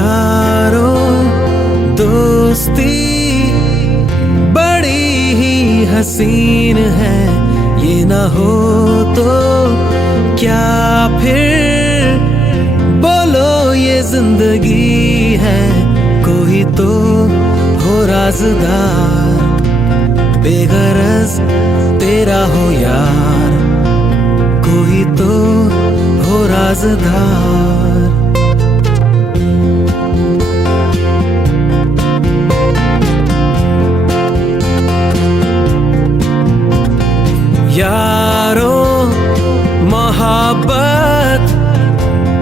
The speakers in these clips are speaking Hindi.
यारों दोस्ती बड़ी ही हसीन है, ये ना हो तो क्या फिर बोलो ये जिंदगी है। कोई तो हो राज़दार, बेगरज तेरा हो यार, कोई तो हो राज़दार। यारों मोहब्बत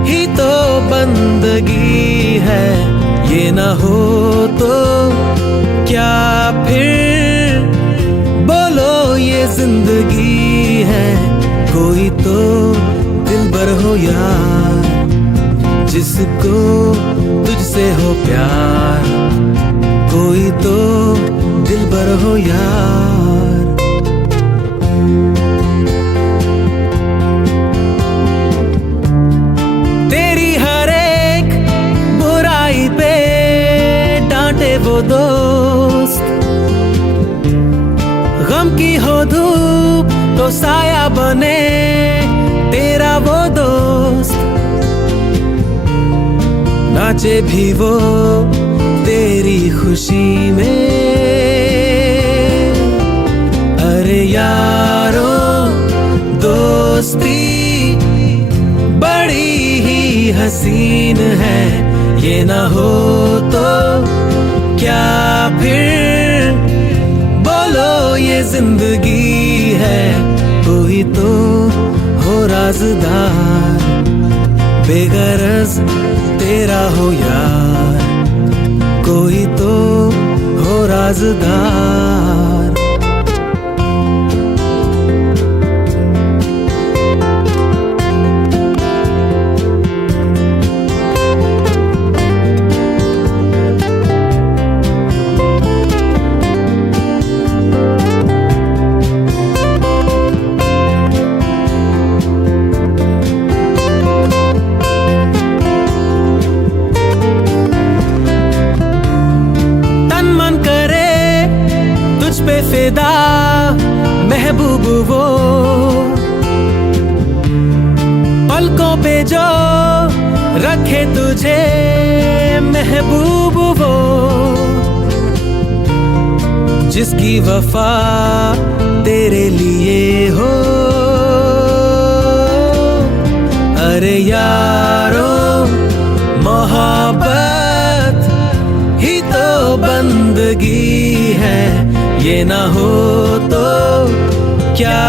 ही तो बंदगी है, ये ना हो तो क्या फिर बोलो ये जिंदगी है। कोई तो दिलबर हो यार, जिसको तुझसे हो प्यार, कोई तो दिलबर हो यार। तेरी हर एक बुराई पे डांटे वो दोस्त, गम की हो धूप तो साया बने तेरा वो दोस्त। नाचे भी वो तेरी खुशी में, अरे यारों दोस्ती बड़ी ही हसीन है, ये ना हो तो क्या फिर बोलो ये जिंदगी है। कोई तो हो राज़दार, बेगरज तेरा हो यार, कोई तो हो राज़दार। पे फिदा महबूब वो, पलकों पे जो रखे तुझे महबूब वो, जिसकी वफा तेरे लिए हो। अरे यारों मोहब्बत ही तो बंदगी है, ये ना हो तो क्या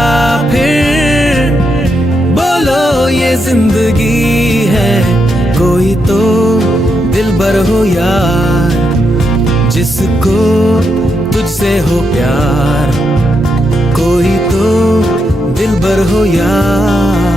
फिर बोलो ये जिंदगी है। कोई तो दिलबर हो यार, जिसको तुझसे हो प्यार, कोई तो दिलबर हो यार।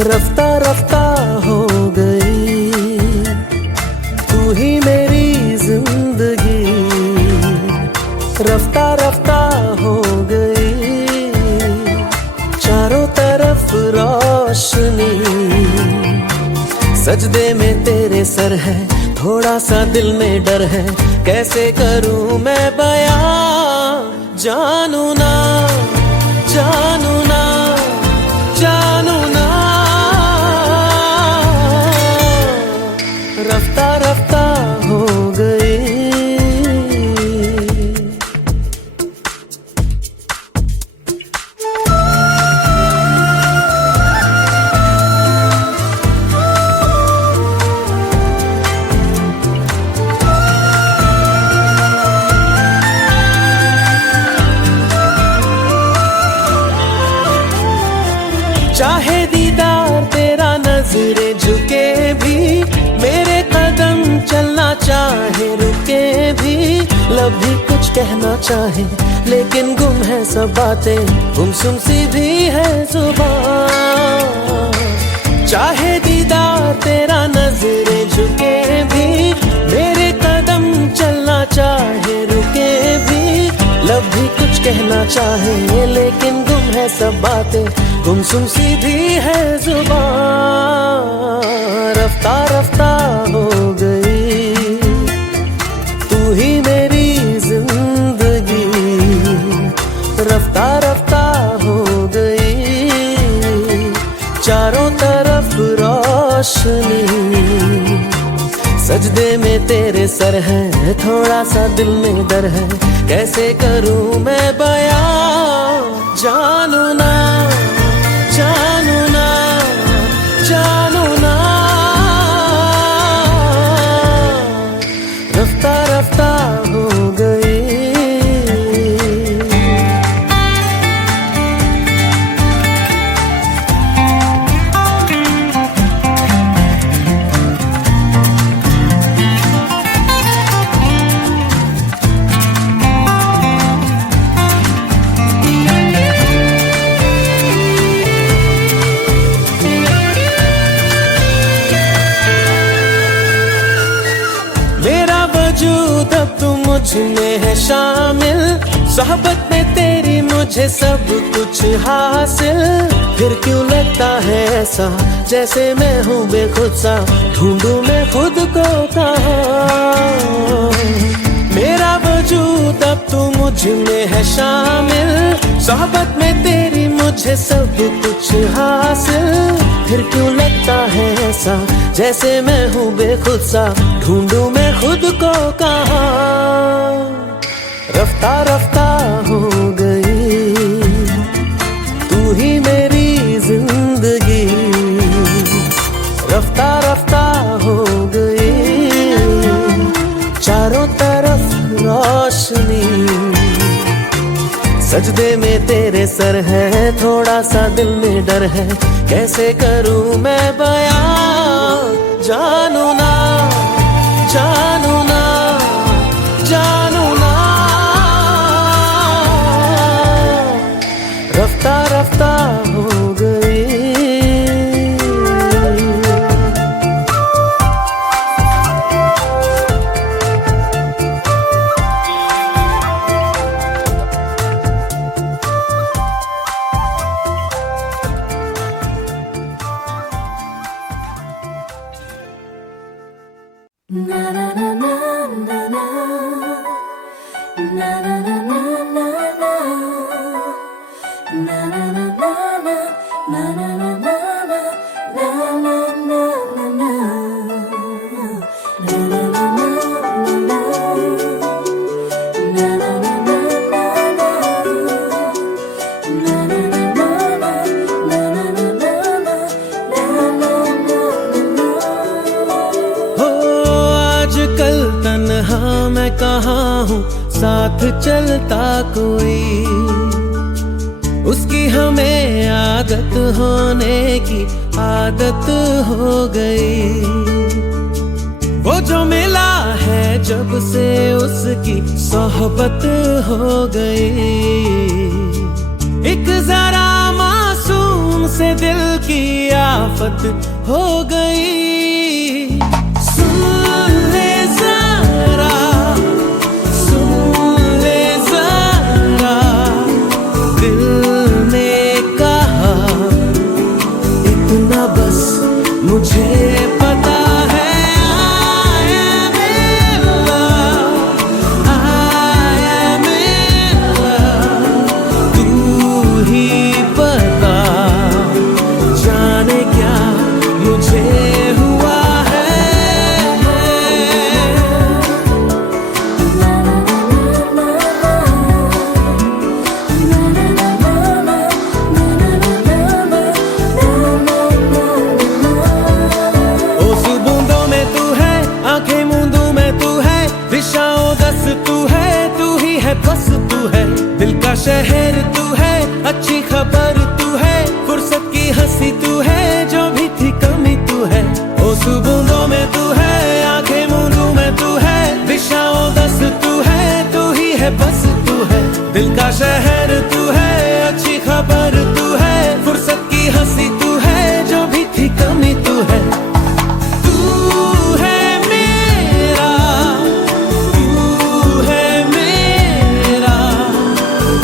रफ्ता रफ्ता हो गई तू ही मेरी जिंदगी, रफ्ता रफ्ता हो गई चारों तरफ रोशनी। सजदे में तेरे सर है, थोड़ा सा दिल में डर है, कैसे करूं मैं बयां जानू ना, जानू ना, जानू ना, रफ्ता रफ्ता हो गई। चाहे दीदार तेरा नजरें झुके भी, मेरे कदम चलना चाहे रुके भी, लब भी कुछ कहना चाहे लेकिन गुम है सब बातें, गुमसुम सी भी है जुबान। चाहे दीदार तेरा नजरें झुके भी, मेरे कदम चलना चाहे रुके भी, लब भी कुछ कहना चाहे लेकिन गुम है सब बातें, गुमसुम सी भी है जुबान। रफ्ता रफ्ता हो गई तू ही मेरी जिंदगी, रफ्ता रफ्ता हो गई चारों तरफ रोशनी। सजदे में तेरे सर है, थोड़ा सा दिल में डर है, कैसे करूं मैं बयां। जानू ना, जानू ना, जानू ना, रफ्ता रफ्ता हो गई। वजूद अब तू मुझ में है शामिल, सोहबत में तेरी मुझे सब कुछ हासिल। फिर क्यों लगता है ऐसा जैसे मैं हूँ बेखुद सा, ढूंढूं मैं खुद को कहाँ। मेरा वजूद अब तू मुझ में है शामिल, सोहबत में तेरी मुझे सब कुछ हासिल। फिर क्यों लगता है ऐसा जैसे मैं हूँ बेखुद सा, ढूंढूं मैं खुद को कहाँ। रफ्ता रफ्ता हो गई तू ही मेरी जिंदगी, रफ्ता रफ्ता हो गई चारों तरफ रोशनी। सजदे में तेरे सर है, थोड़ा सा दिल में डर है, कैसे करूं मैं बयां। जानू ना, जानू ना, जानू ना, रफ्ता रफ्ता हो गई। Na na na na na na na na na na na na na na na मैं कहाँ हूँ साथ चलता कोई, उसकी हमें आदत होने की आदत हो गई। वो जो मिला है जब से उसकी सोहबत हो गई। एक जरा मासूम से दिल की आफत हो गई। सुन ले जरा, सुन ले जरा, दिल ने कहा इतना बस मुझे पता है। I am in love, I am in love, शहर तू है, अच्छी खबर तू है, फुर्सत की हंसी तू है, जो भी थी कमी तू है। ओ सुबह में तू है, आंखें मूंदों में तू है, दिशाओं दस तू है, तू ही है बस तू है। दिल का शहर तू है, अच्छी खबर तू है, फुर्सत की हंसी तू है, जो भी थी कमी तू है। तू है मेरा, तू है मेरा,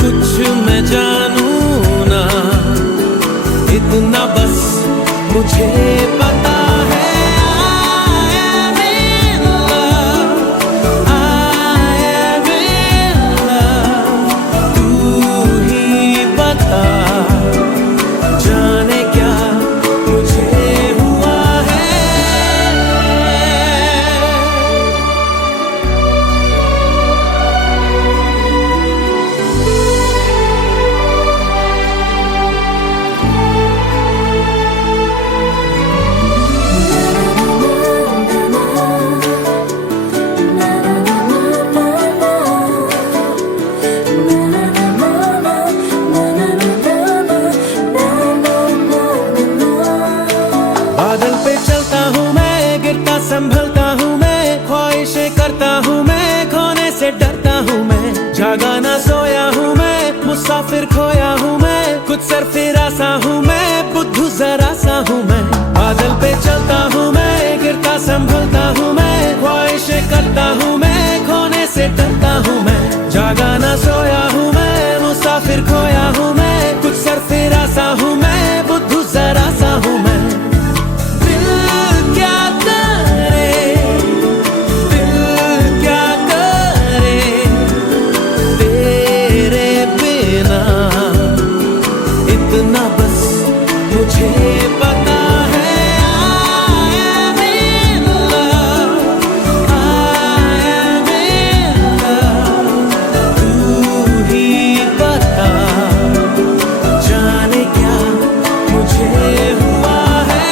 कुछ मैं जानू ना, इतना बस मुझे पता है। बादल पे चलता हूँ मैं, गिरता संभलता हूँ मैं, ख्वाहिशें करता हूँ मैं, खोने से डरता हूँ मैं। जागा ना सोया हूँ मैं, मुसाफिर खोया हूँ मैं, कुछ सरफिरा सा हूँ मैं, बुद्धू जरा सा हूँ मैं। बादल पे चलता हूँ मैं, गिरता संभलता हूँ मैं, ख्वाहिशें करता हूँ मैं, खोने से डरता हूँ मैं। जागा ना सोया हूँ मैं, मुसाफिर खोया हूँ मैं, कुछ सरफिरा सा हूँ मैं, बुद्धू जरा सा हूँ मैं। मुझे पता है I am in love, I am in love। तू ही बता, जाने क्या मुझे हुआ है।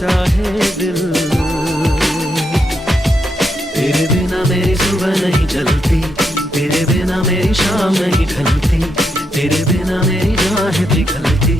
चाहे दिल, तेरे बिना मेरी सुबह नहीं चलती, तेरे बिना मेरी शाम नहीं ढलती, तेरे बिना मेरी राह पिघलती।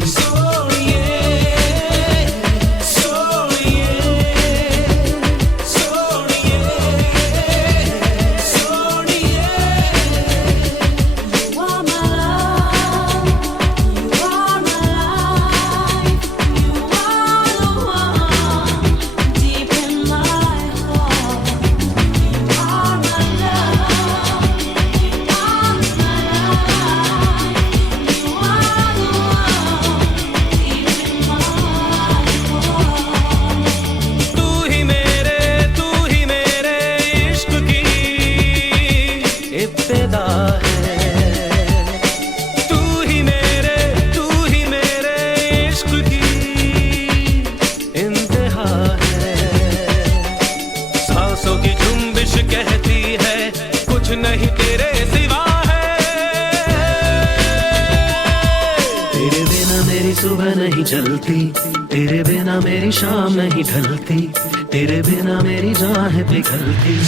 नहीं तेरे सिवा है। तेरे बिना मेरी सुबह नहीं चलती, तेरे बिना मेरी शाम नहीं ढलती, तेरे बिना मेरी जान है पिघलती।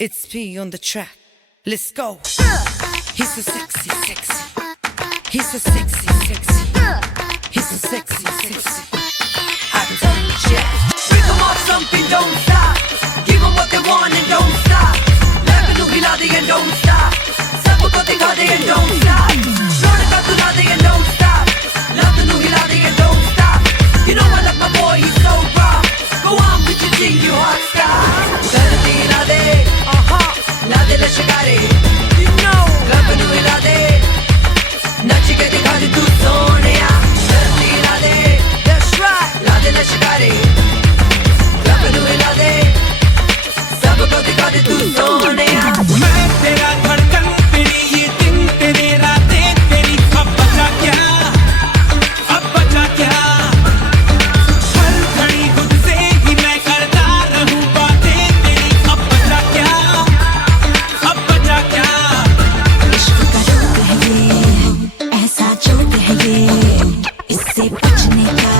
It's P on the track. Let's go. He's so sexy, sexy. He's so sexy, sexy. He's so sexy, sexy. I told ya. Pick 'em off something, don't stop. Give 'em what they want and don't stop. Level nu hila de and don't stop. Sabko dikha de and don't stop. Lord ka tula de and don't stop. Level nu hila de and don't stop. You know I love my boy, he's so raw. Go on with your thing, you hot star. Dharti la de, la de lashkare. You know, level nu hila de. Nach ke dikha de tu soneya. Dharti la de, that's right. La de lashkare. Level nu hila de. Sabko dikha de tu soneya. मैं तेरा धड़कन तेरी ये दिन तेरे रातें तेरी अब बचा क्या, अब बचा क्या। हर घड़ी खुद से ही मैं करता रहूं बातें तेरी अब बचा क्या, अब बचा क्या। इश्क का रोग है ये, ऐसा जोग है ये, इससे बचने का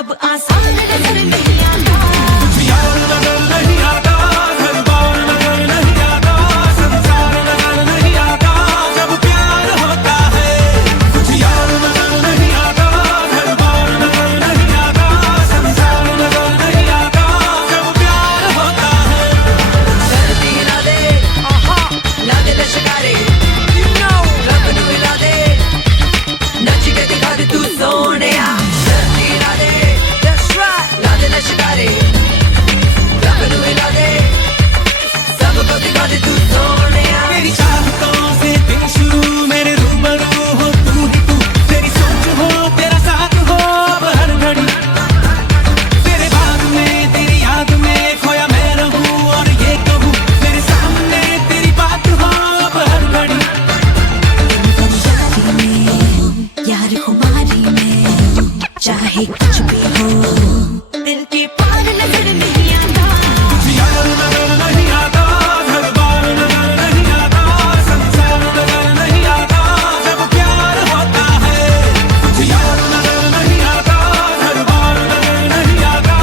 अब आसान नजर नहीं आता। यार नजर नहीं आता, घर बार नजर नहीं आता, संसार नजर नहीं आता जब प्यार होता है। कुछ यार नजर नहीं आता, घर बार नजर नहीं आता, संसार नजर नहीं आता जब प्यार होता है। Dharti la de, la de lashkare. You know, level nu hila de. Nach ke dikha de tu soneya. Dharti la de, that's right. La de lashkare. Level nu hila de. Sabko dikha de tu soneya. मेरी चाहतों से दिन शुरू मेरे रूबरू हो तू ही तू, तेरी सोच हो तेरा साथ हो अब हर घड़ी। तेरे बाग में तेरी याद में खोया मैं रहूं और ये कहूं मेरे सामने तेरी बात हो अब हर घड़ी। यारी में, यार खुमारी में, चाहे कुछ भी हो, दिल के पार नजर नहीं आता। यार नजर नहीं आता, घर बार नजर नहीं आता, संसार नजर नहीं आता जब प्यार होता है। कुछ यार नजर नहीं आता, घर बार नजर नहीं आता,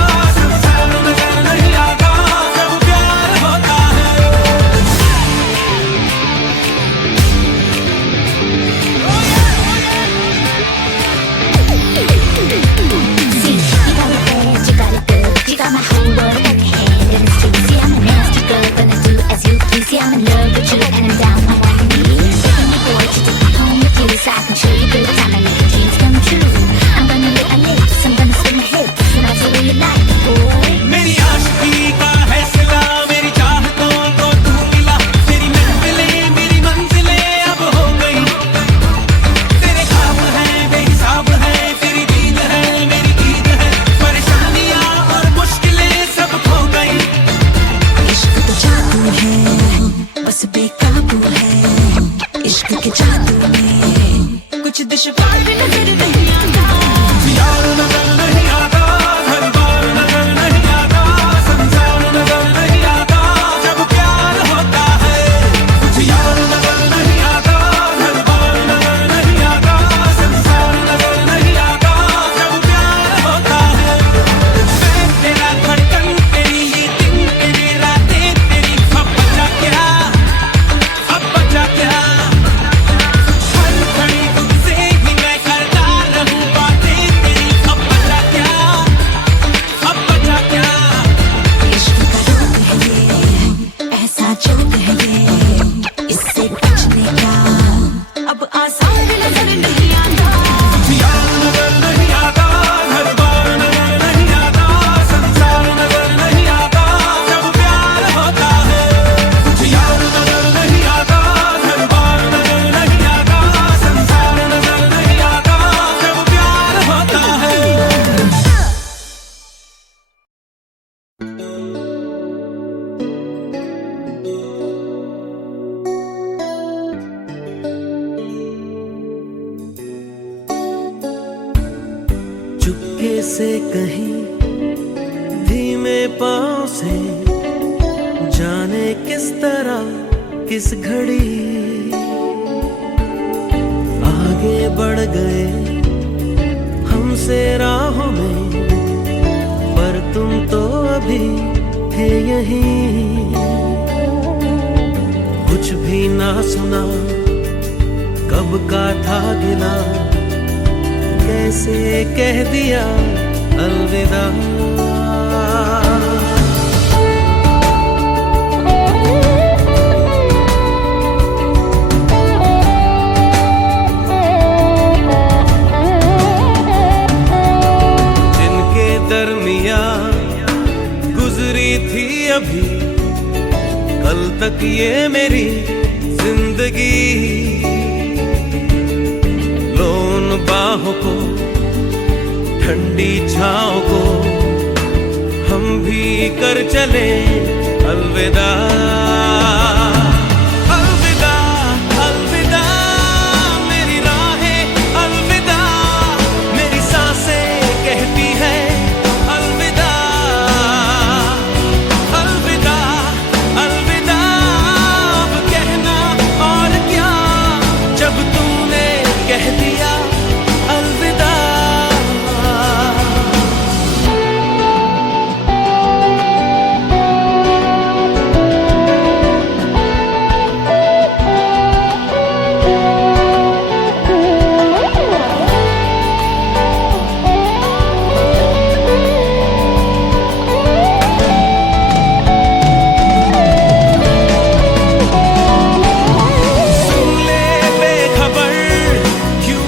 दुश्वार भी नजर नहीं आता। यार नजर नहीं आता, हर बार नजर नहीं आता, संसार नजर नहीं आता जब प्यार होता है। कुछ यार नजर नहीं आता, हर बार नजर नहीं आता, संसार नजर नहीं आता जब प्यार होता है। मैं तेरा धड़कन, तेरी ये दिन, तेरी रातें, तेरी अब बचा क्या, अब बचा क्या। हर घड़ी तुझसे ही मैं करता रहूं बातें तेरी, अब बचा क्या, अब बचा क्या। इश्क का रोग है ये, ऐसा जोग है ये, इससे बचने का अब आसान भी नजर नहीं आता। यार नजर नहीं आता, हर बार नजर नहीं आता, संसार नजर नहीं आता जब प्यार होता है। कुछ यार नजर नहीं आता, हर बार नजर नहीं आता, संसार नजर नहीं आता जब प्यार होता है। चुपके से कहीं धीमे पाँव से, जाने किस तरह किस घड़ी आगे बढ़ गए हमसे राहों में, पर तुम तो अभी थे यहीं। कुछ भी ना सुना, कब का था गिला, कैसे कह दिया अलविदा। जिनके दरमिया गुजरी थी अभी कल तक ये मेरी जिंदगी, लो उन बाहों को, ठंडी छाँव को, हम भी कर चले अलविदा। अलविदा अलविदा मेरी राहें, अलविदा मेरी सांसें कहती है अलविदा। अलविदा अलविदा अब कहना और क्या, जब तूने कह दिया अलविदा। सुन ले बेखबर क्यों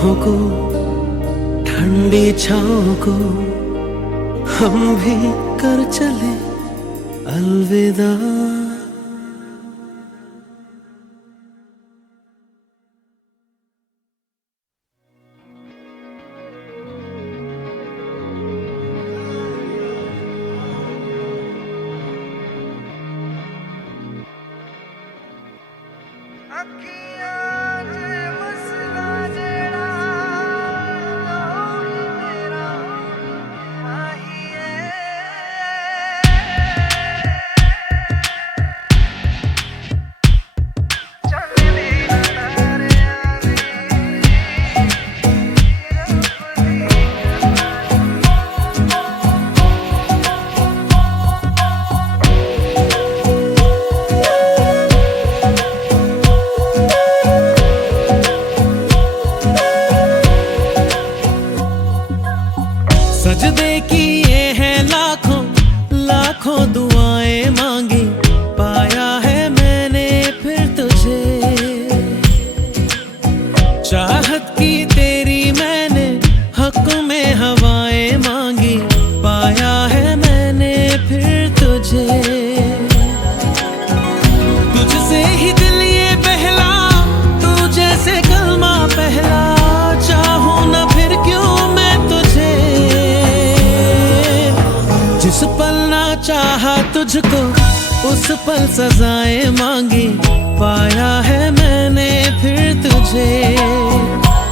बाहों को, ठंडी छाँव को हम भी कर चले अलविदा। सजदे किए हैं लाखों लाखों दुआएं मांगी, पाया है मैंने फिर तुझे। चाहत की तेरी मैंने हक में हवाएं मांगी, पाया है मैंने फिर तुझे। तुझसे ही दिल ये बहला, तू जैसे कलमा पहला, चाहूं ना फिर क्यों मैं तुझे। जिस पल ना चाहा तुझको उस पल सजाएं मांगी, पाया है मैंने फिर तुझे।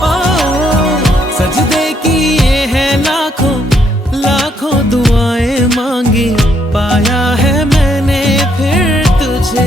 ओ सजदे किए हैं लाखों लाखों दुआएं मांगी, पाया है मैंने फिर तुझे।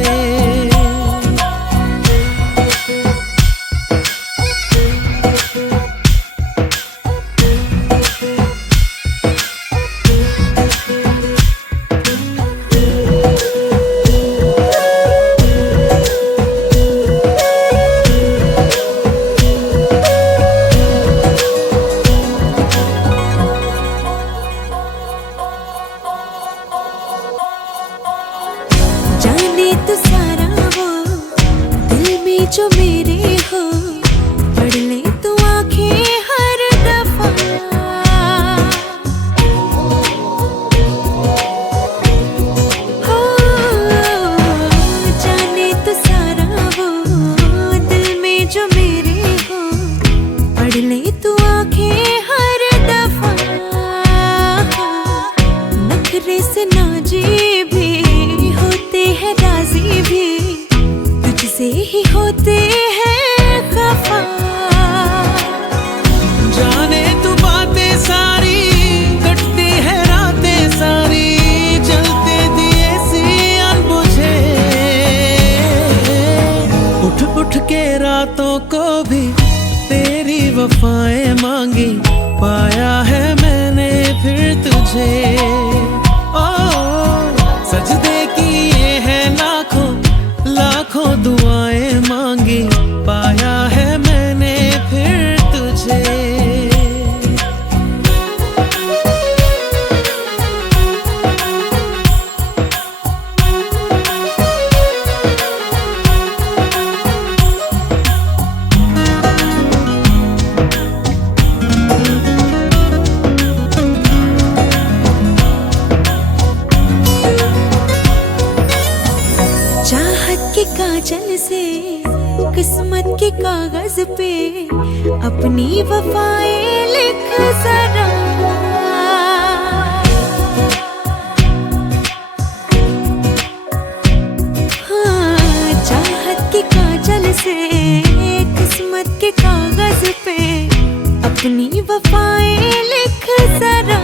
जाने तो सारा वो दिल में जो मेरे हो, पढ़ ले तू आंखें हर दफा। हो जाने तो सारा वो दिल में जो मेरे हो, पढ़ ले तू आंखें हर दफा। नखरे से नाजी भी होते हैं, राजी भी तुझसे ही होते हैं खफा। जाने तू बातें सारी, कटती है रातें सारी, जलते दिए सी अनबुझे। उठ उठ के रातों को भी तेरी वफाएं मांगी, पाया है मैंने फिर तुझे। ओ सजदे किए हैं लाखों लाखों दुआएं मांगी, पाया है मैंने फिर तुझे। चाहत के काजल से किस्मत के कागज पे अपनी वफाएं लिख जरा। हाँ चाहत के काजल से किस्मत के कागज पे अपनी वफाएं लिख जरा।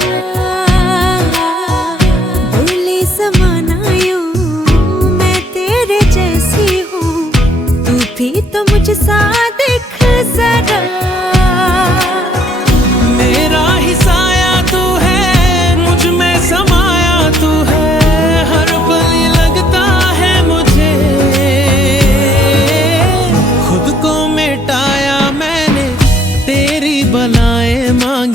बोले ज़माना यूं मैं तेरे जैसी हूँ, तू भी तो मुझसा दिख जरा। मेरा ही साया तू है, मुझ में समाया तू है, हर पल ये लगता है मुझे। खुद को मिटाया मैंने तेरी बलाएं मांगी,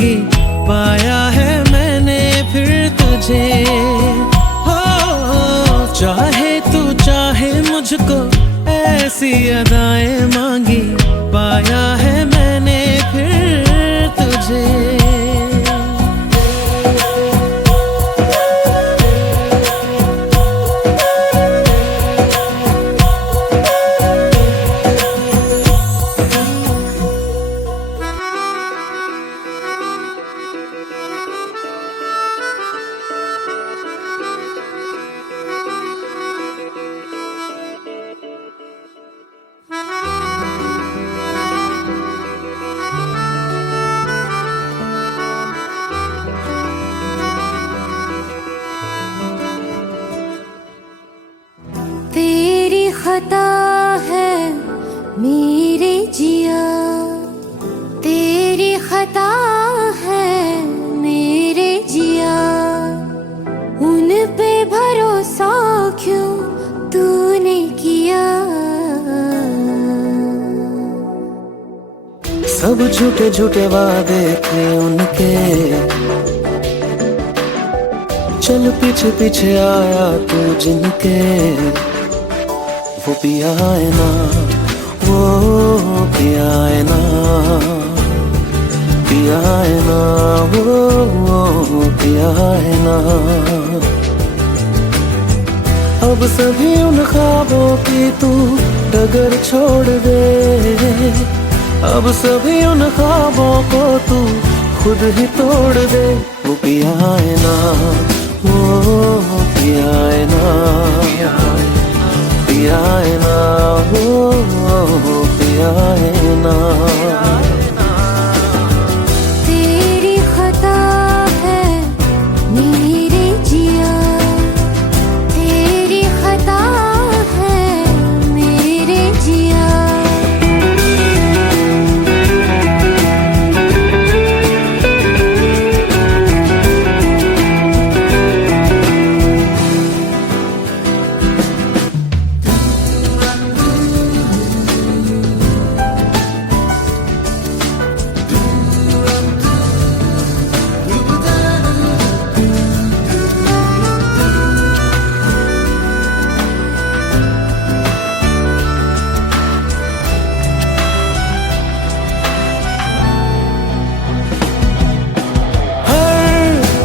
सब झूठे झूठे वादे थे उनके, चल पीछे पीछे आया तू जिनके, वो पिया है ना, वो पिया है ना, पिया है ना, वो पिया है ना। अब सभी उन ख्वाबों की तू डगर छोड़ दे, अब सभी उन ख्वाबों को तू खुद ही तोड़ दे। वो पिया है ना, वो पिया है ना, पिया है ना, वो पिया है ना। तेरी खता है मेरे जिया, तेरी खता है मेरे जिया।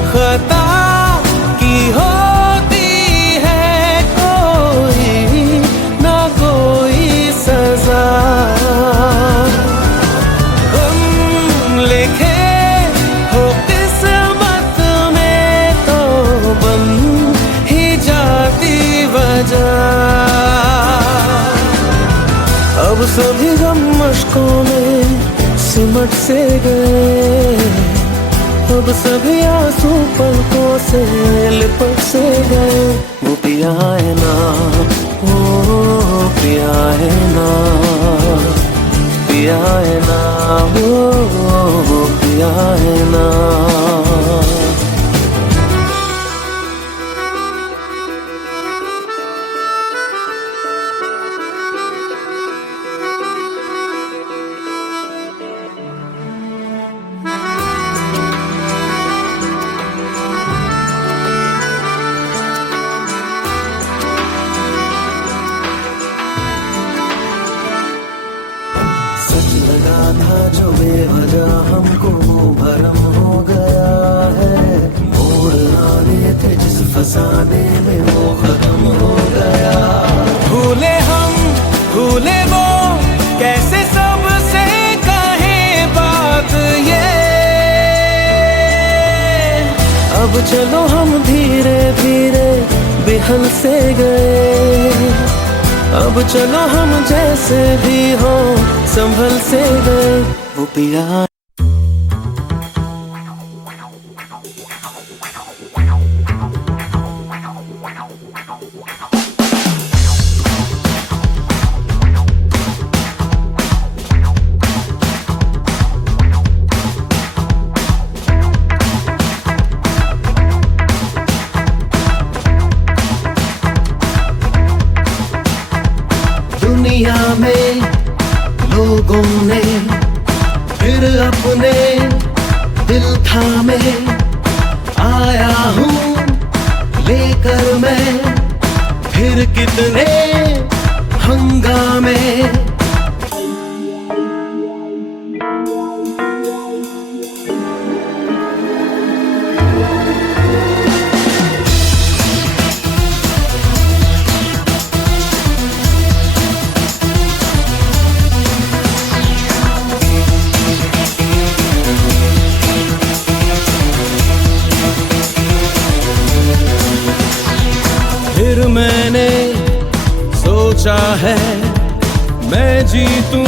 खता की होती है कोई ना कोई सजा, हम लिखे हो किस्मत में तो बन ही जाती वजह। अब सभी गम मुश्कों में सिमट से गए, अब सभी आंसू पलकों से लिपट से गए। वो पिया है ना, वो पिया है ना, पिया है ना, वो पिया है ना। सच लगा था जो बेवजह हमको वो भरम हो गया है, मोड़ आने थे जिस फसाने में वो खत्म हो गया। भूले हम भूले वो कैसे सबसे कहें बात ये, अब चलो हम धीरे धीरे बिहल से गए, अब चलो हम जैसे भी हो संभल से गए। वो पिया दुनिया में लोगों ने फिर अपने दिल थामे, आया हूँ लेकर मैं फिर कितने हंगामे। फिर मैंने सोचा है मैं जीतूं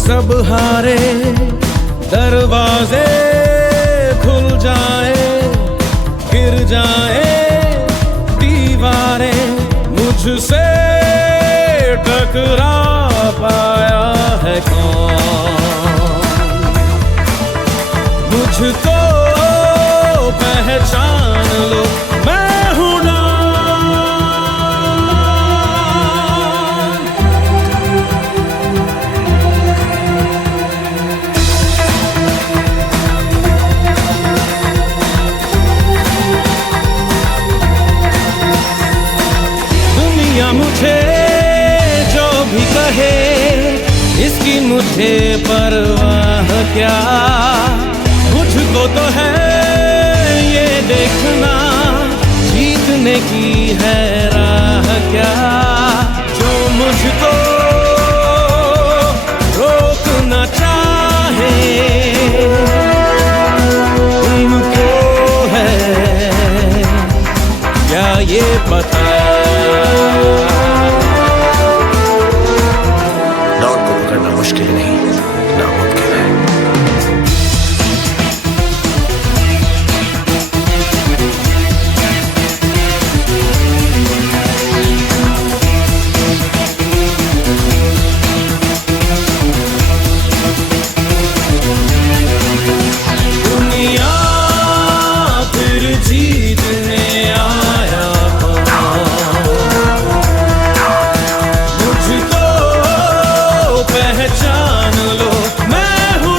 सब हारे, दरवाजे खुल जाए गिर जाए दीवारें, मुझसे टकरा पाया है कौन, मुझको पहचान लो मैं हूँ ना। परवाह क्या, मुझको तो है ये देखना, जीतने की है राह क्या, जो मुझको रोकना चाहे उनको है क्या ये पता। डॉग को पकड़ना मुश्किल नहीं, नामुमकिन है। दुनिया फिर जीतने आया मुझको पहचान लो, मैं हूँ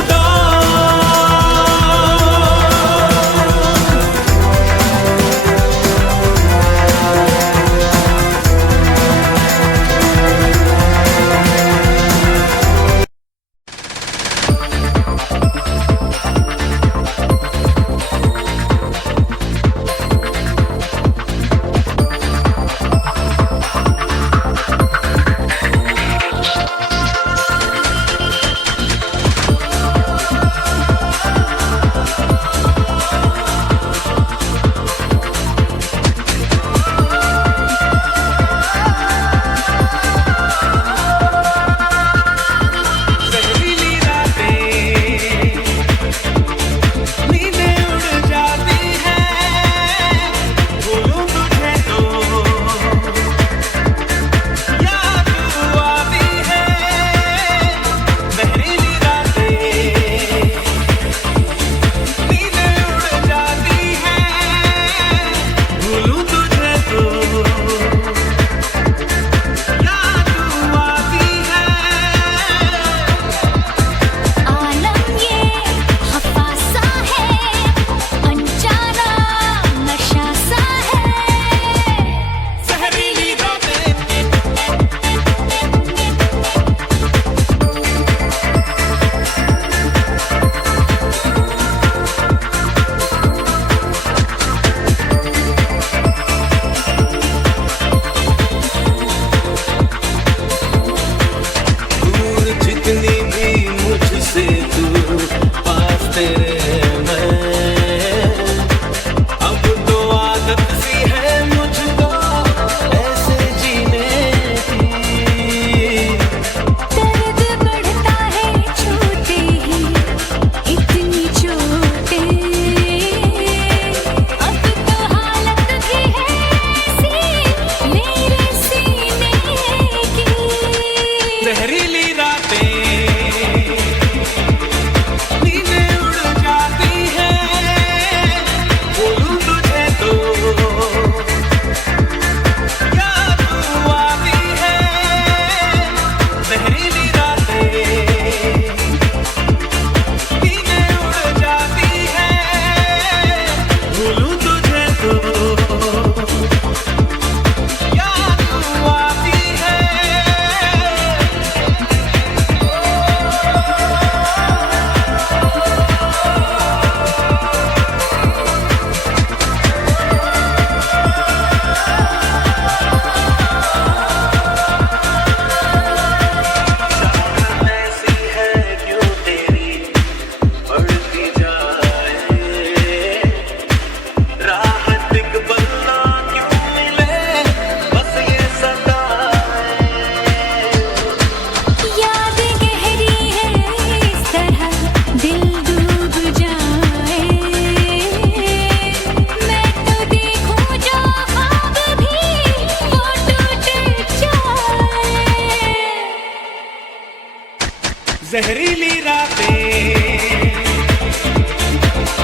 जहरीली रातें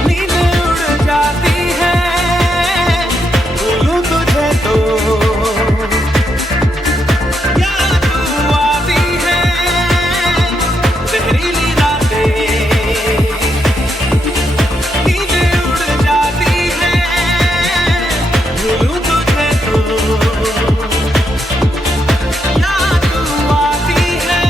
नींद उड़ जाती है, भूलूं तुझे तो याद तू आती है। जहरीली रातें नींद उड़ जाती है, भूलूं तुझे तो याद तू आती है।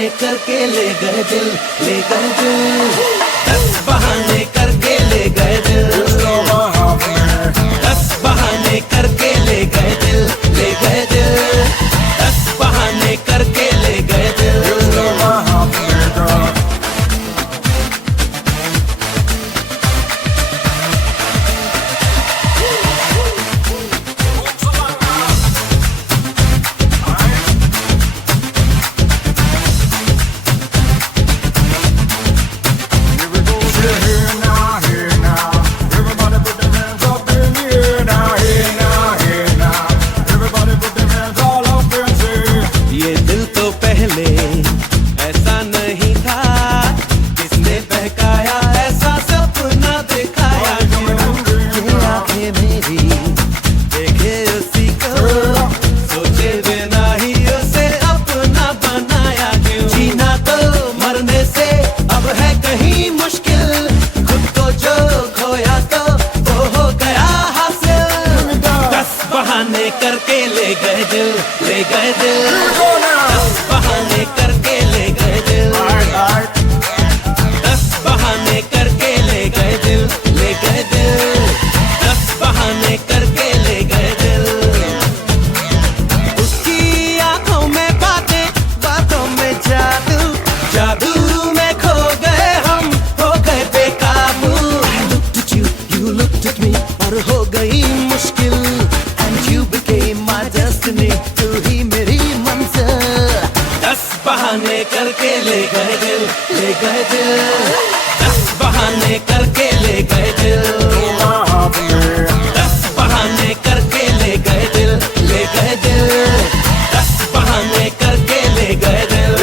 बहाने करके ले गए दिल, ले गए दिल। 10 बहाने करके ले गए दिल, 10 बहाने करके ले गए दिल, ले गए दिल। 10 बहाने करके ले गए दिल। ये दिल तो पहले ऐसा नहीं था, किसने बहकाया ऐसा सपना दिखाया क्यों? ये आंखें मेरी देखे उसी को, सोचे बिना ही उसे अपना बनाया क्यों? जीना तो मरने से अब है कहीं मुश्किल, खुद को जो खोया तो वो हो गया हासिल। 10 बहाने करके ले गए दिल, ले गए दिल। 10 बहाने करके ले गए दिल, 10 बहाने करके ले गए दिल, ले गए दिल। 10 बहाने करके ले गए दिल। उसकी आंखों में बातें, बातों में जादू, जादू में खो गए हम, हो गए बेकाबू। I looked at you, you looked at me, और हो गई मुश्किल। And you became my destiny, तू ही मेरी मंजिल। 10 बहाने करके ले गए दिल, ले गए दिल। 10 बहाने करके ले गए दिल, 10 बहाने करके ले गए दिल, ले गए दिल। 10 बहाने करके ले गए दिल।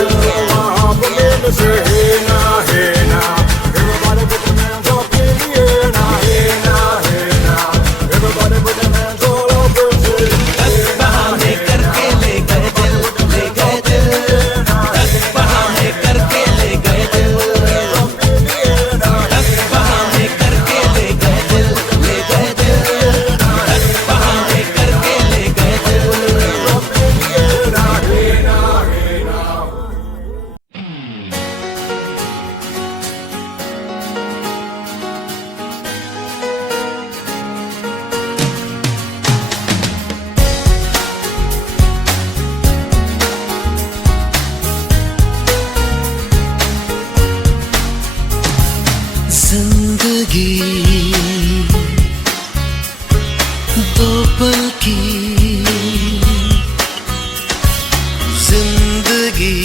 बहाने करके ले गए दिल, ले गए दिल। 10 बहाने करके ले गए दिल, 10 बहाने करके ले गए दिल, ले गए दिल। 10 बहाने करके ले गए दिल। जिंदगी दो पल की, जिंदगी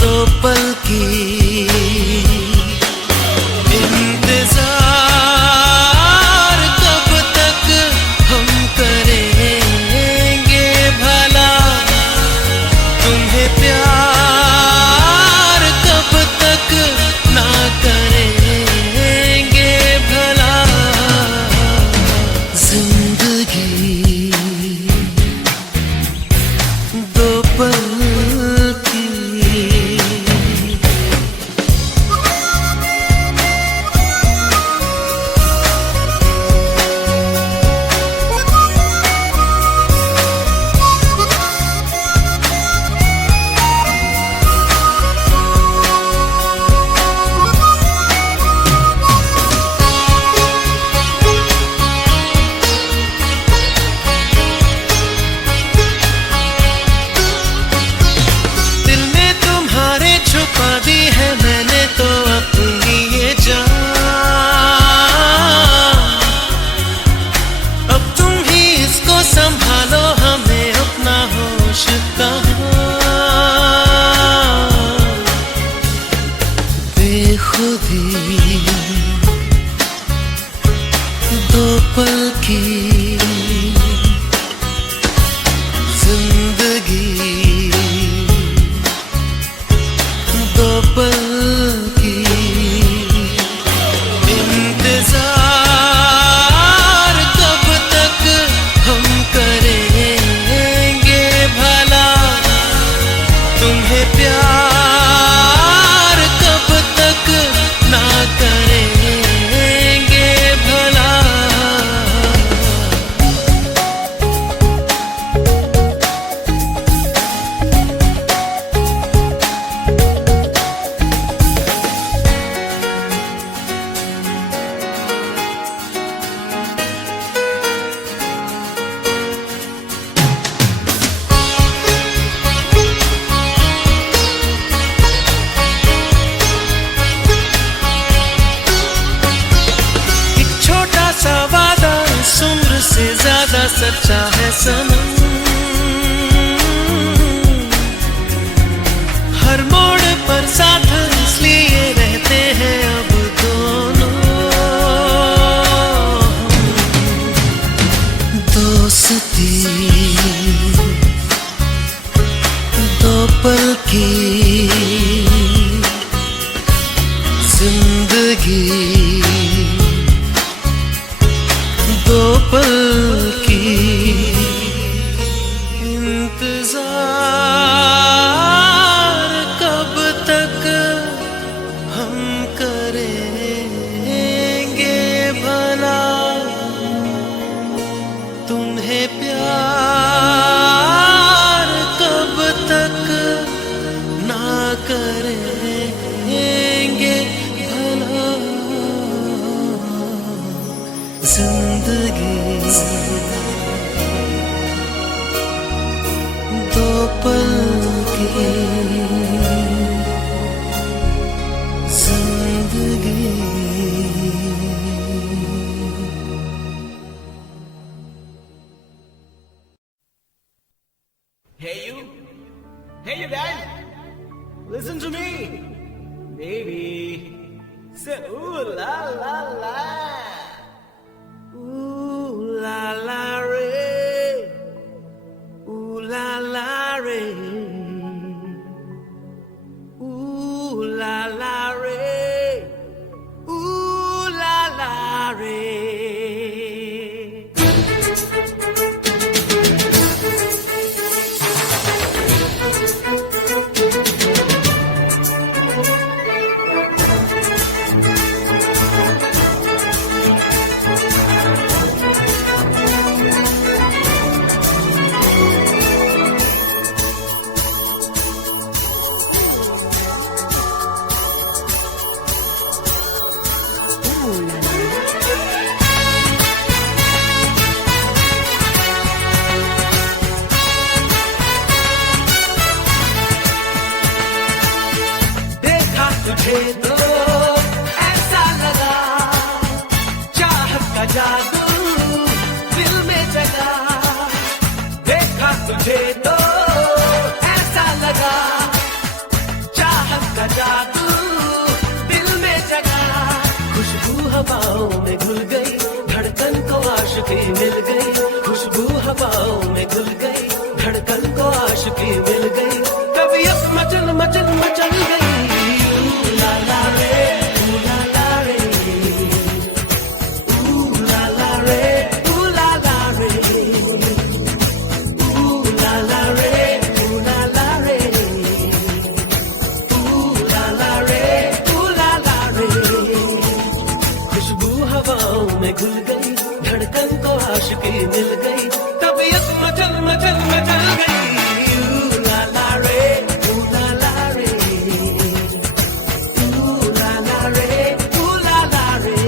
दो पल की। इंतजार कब तक हम करेंगे भला, तुम्हें प्यार कब तक ना करेंगे भला। जिंदगी दो पल की। दिल में तुम्हारे छुपा दी है मैंने तो अपनी ये जान। अब तुम ही इसको संभालो, हमें अपना होश कहाँ। बेखुदी दो पल की, जिंदगी दो पल की। इंतजार कब तक हम करेंगे भला, तुम्हें प्यार कब तक ना करेंगे भला। सच्चा है सनम, हर मोड़ पर साथ इसलिए रहते हैं अब दोनों। दोस्ती दो पल की जिंदगी, दो पल की इंतजार कब तक हम करेंगे भला, तुम्हें प्यार कब तक ना करेंगे भला। जिंदगी दो पल की जिंदगी। Hey you guys, listen to me, baby. Say ooh la la la, ooh la la re, ooh la la re, ooh la la re, ooh la la re. तुझे तो ऐसा लगा, चाहत का जादू दिल में जगा। देखा तुझे तो ऐसा लगा, चाहत का जादू दिल में जगा। खुशबू हवाओं में घुल गई, धड़कन को आशिकी मिल गई। खुशबू हवाओं में घुल गई, धड़कन को आशिकी मिल गई। तबीयत मचल मचल मचल गई। घुल गई, धड़कन को आशिकी मिल गई। तबीयत मचल मचल मचल गई। ऊ ला ला रे, ऊ ला ला रे, ऊ ला ला रे, ऊ ला ला रे।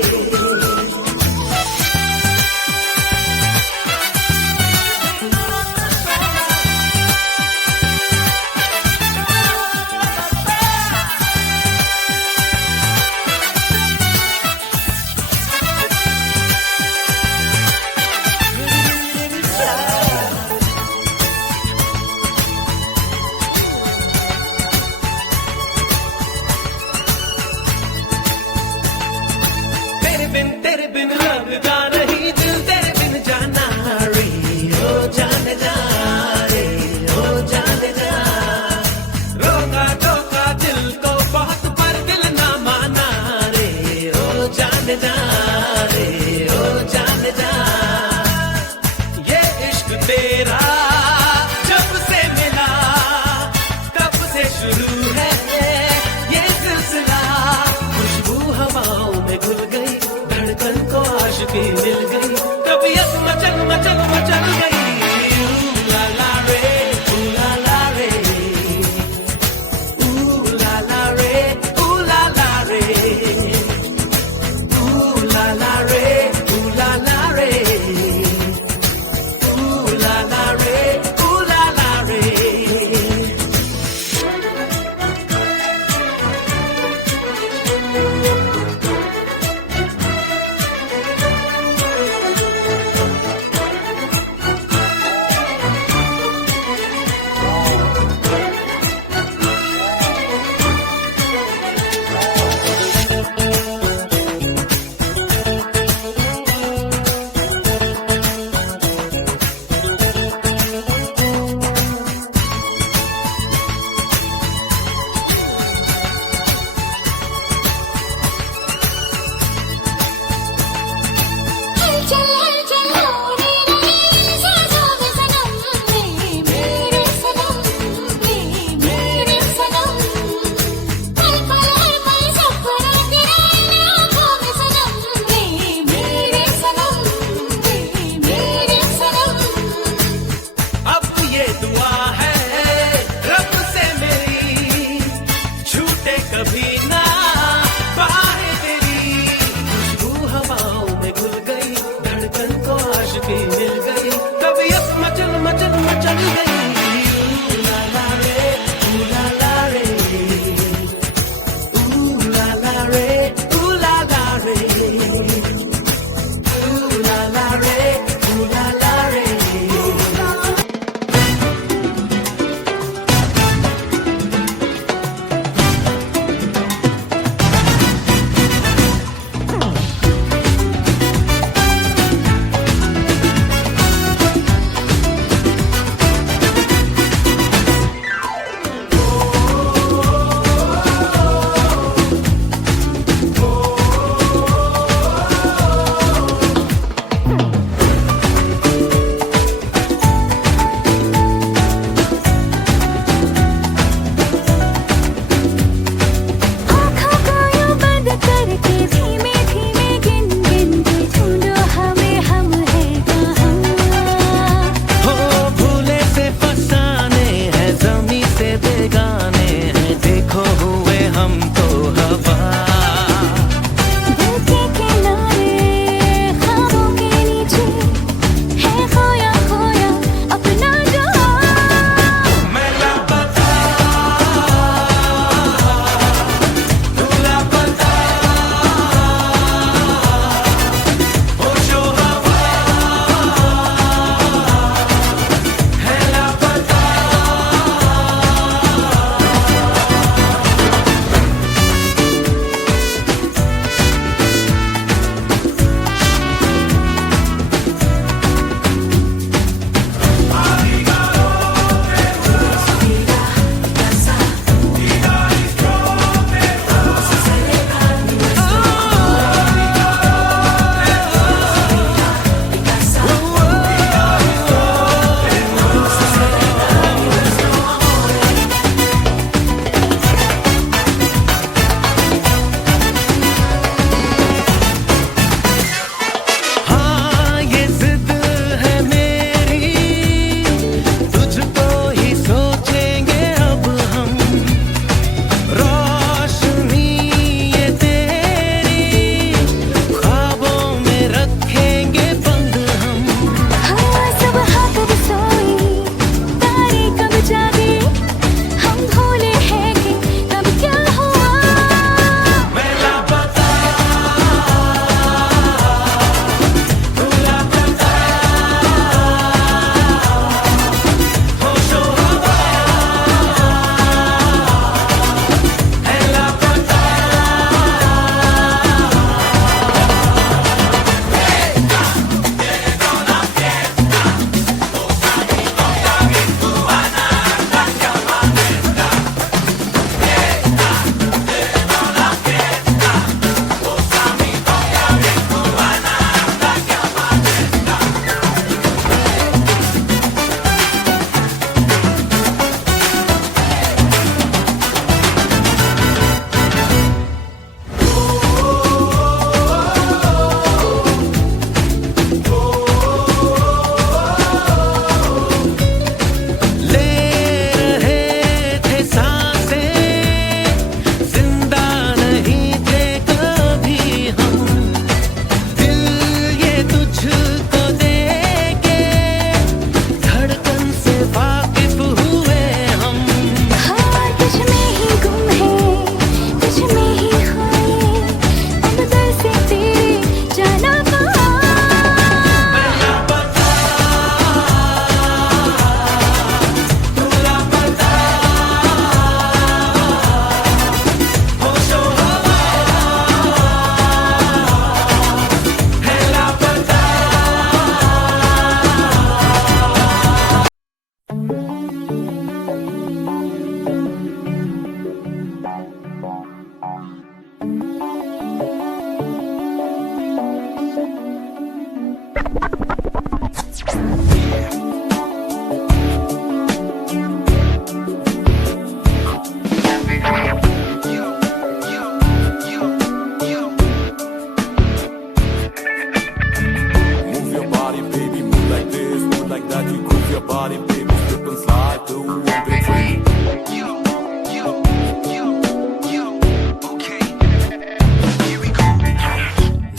like that, you groove your body, baby, slip and slide to MP3.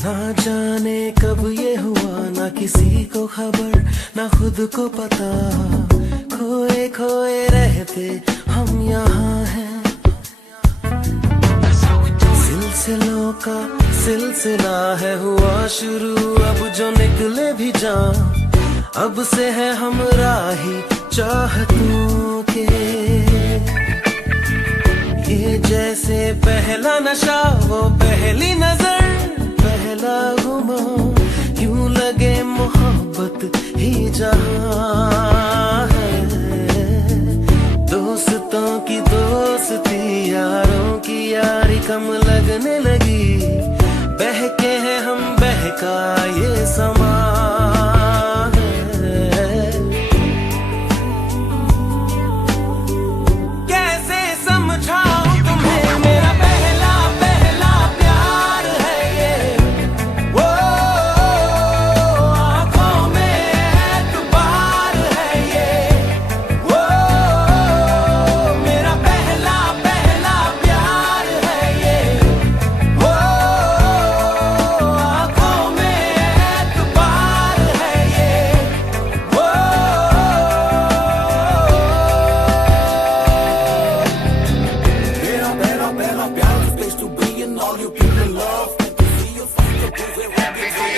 ना जाने कब ये हुआ, ना किसी को खबर, ना खुद को पता, खोए खोए रहते हम यहाँ हैं। सिलसिलों का सिलसिला है हुआ शुरू, अब जो निकले भी जान, अब से है हम राही चाहतों के। ये जैसे पहला नशा, वो पहली नजर, पहला गुमा, यूं लगे मोहब्बत ही जहां है। दोस्तों की दोस्ती, यारों की यारी कम लगने लगी, बहके हैं हम, बहका ये समा है। कैसे समझाऊं तुम्हें, मेरा पहला पहला प्यार है ये। वो आंखों में एतबार है ये। वो मेरा पहला पहला प्यार है ये। वो आंखों में एतबार है ये। वो Better, better, better, better space to be and all you people in love. And to see your face, to prove it, what we say.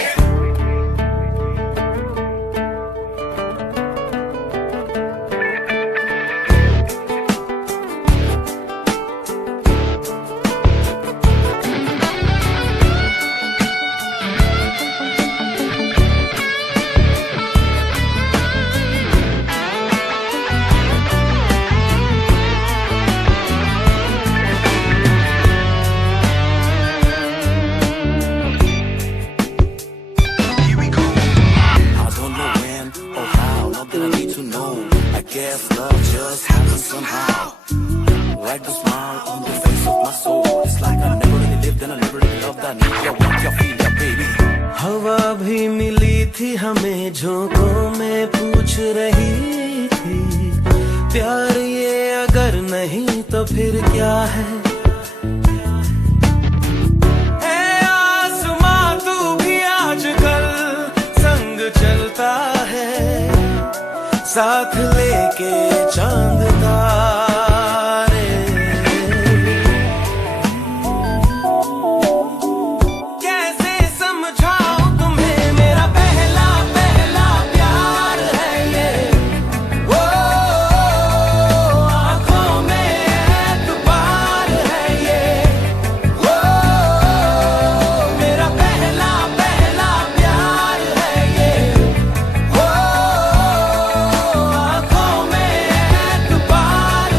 I don't know when or how, not that I need to know. I guess love just happens somehow. Like the smile on the face of my soul. It's like I never really lived and I never really loved. I need ya, want ya, feel ya, baby. हवा भी मिली थी हमें, झोंकों में पूछ रही थी, प्यार ये अगर नहीं तो फिर क्या है। ए आसमां तू भी आजकल संग चलता है, साथ लेके चांद तारे। कैसे समझाऊं तुम्हें, मेरा पहला पहला प्यार है ये। वो आंखों में एतबार है ये। वो मेरा पहला पहला प्यार है ये। वो आंखों में एतबार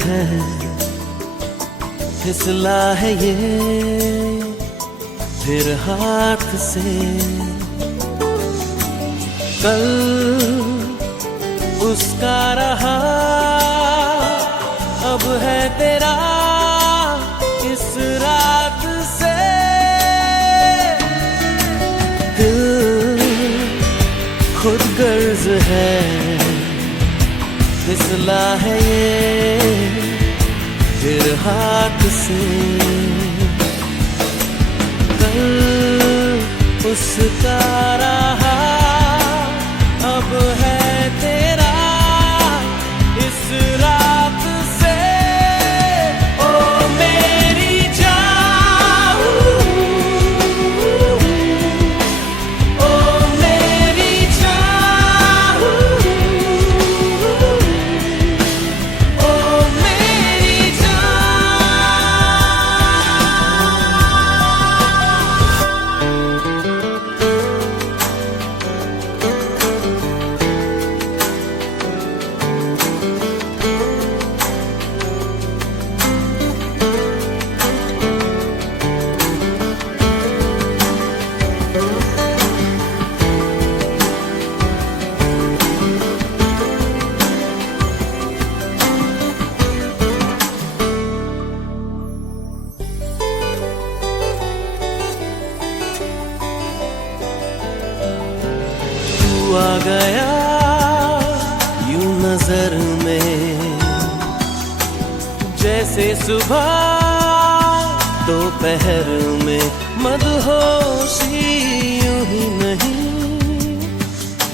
है, फिसला है ये फिर हाथ से। कल उसका रहा, अब है तेरा इस रात से। दिल खुद गर्ज है, फिसला है ये फिर हाथ से। कल उसका रहा, अब है तेरा इस रात से। ओ मेरी जान, ओ मेरी जान, ओ मेरी जान। तू आ गया यूं नजर में, जैसे सुबह दोपहर में। मदहोशी यूं ही नहीं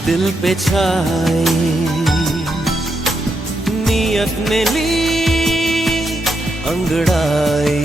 दिल पे छाई, नियत ने ली अंगड़ाई।